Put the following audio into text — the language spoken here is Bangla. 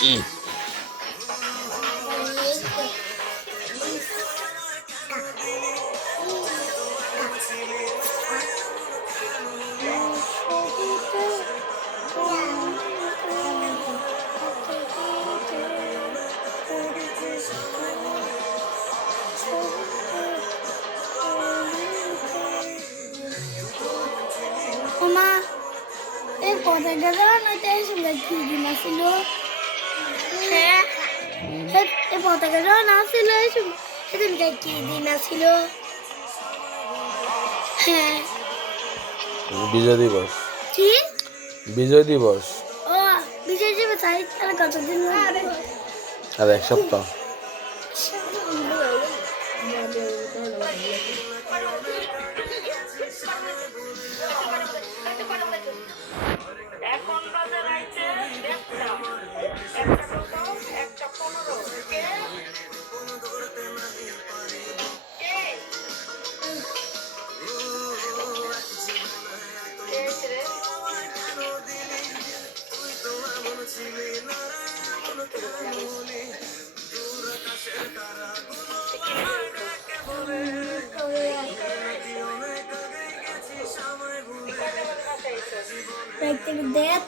Mm. ওমা এই পতাকা জড়ানোতে সঙ্গে কি দিন আসিল হ্যাঁ এই পতাকা জড়ানো আসিল সেদিনকে কি দিন আসিল হ্যাঁ বিজয় দিবস। কি বিজয় দিবস ও বিজয় যাবে তাই তাহলে কতদিন আর এক সপ্তাহ। এখন বাজে রাইতে 1:15 কে Like the death,